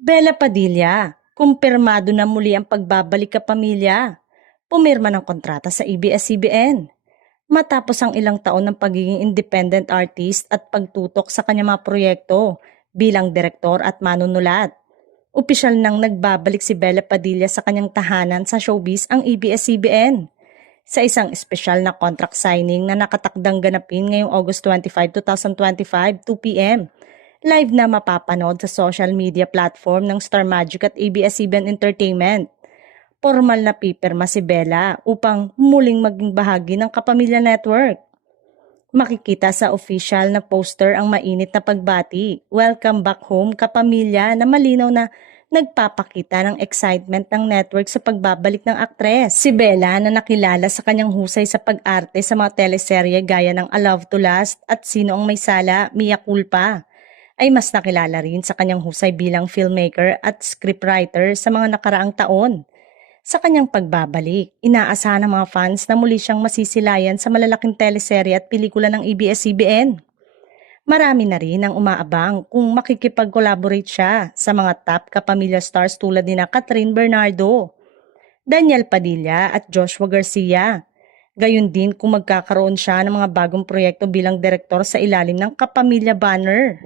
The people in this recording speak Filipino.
Bella Padilla, kumpirmado na muli ang pagbabalik kapamilya. Pumirma ng kontrata sa ABS-CBN. Matapos ang ilang taon ng pagiging independent artist at pagtutok sa kanyang mga proyekto bilang direktor at manunulat. Opisyal nang nagbabalik si Bella Padilla sa kanyang tahanan sa showbiz ang ABS-CBN. Sa isang espesyal na contract signing na nakatakdang ganapin ngayong August 25, 2025, 2 p.m. Live na mapapanood sa social media platform ng Star Magic at ABS-CBN Entertainment. Formal na pipirma si Bella upang muling maging bahagi ng Kapamilya Network. Makikita sa official na poster ang mainit na pagbati, "Welcome back home, Kapamilya," na malinaw na nagpapakita ng excitement ng network sa pagbabalik ng aktres. Si Bella na nakilala sa kanyang husay sa pag-arte sa mga teleserye gaya ng A Love to Last at Sino ang May Sala, Mia Culpa, ay mas nakilala rin sa kanyang husay bilang filmmaker at scriptwriter sa mga nakaraang taon. Sa kanyang pagbabalik, inaasahan ng mga fans na muli siyang masisilayan sa malalaking teleserye at pelikula ng ABS-CBN. Marami na rin ang umaabang kung makikipag-collaborate siya sa mga top kapamilya stars tulad ni Catherine Bernardo, Daniel Padilla at Joshua Garcia. Gayun din kung magkakaroon siya ng mga bagong proyekto bilang direktor sa ilalim ng Kapamilya banner.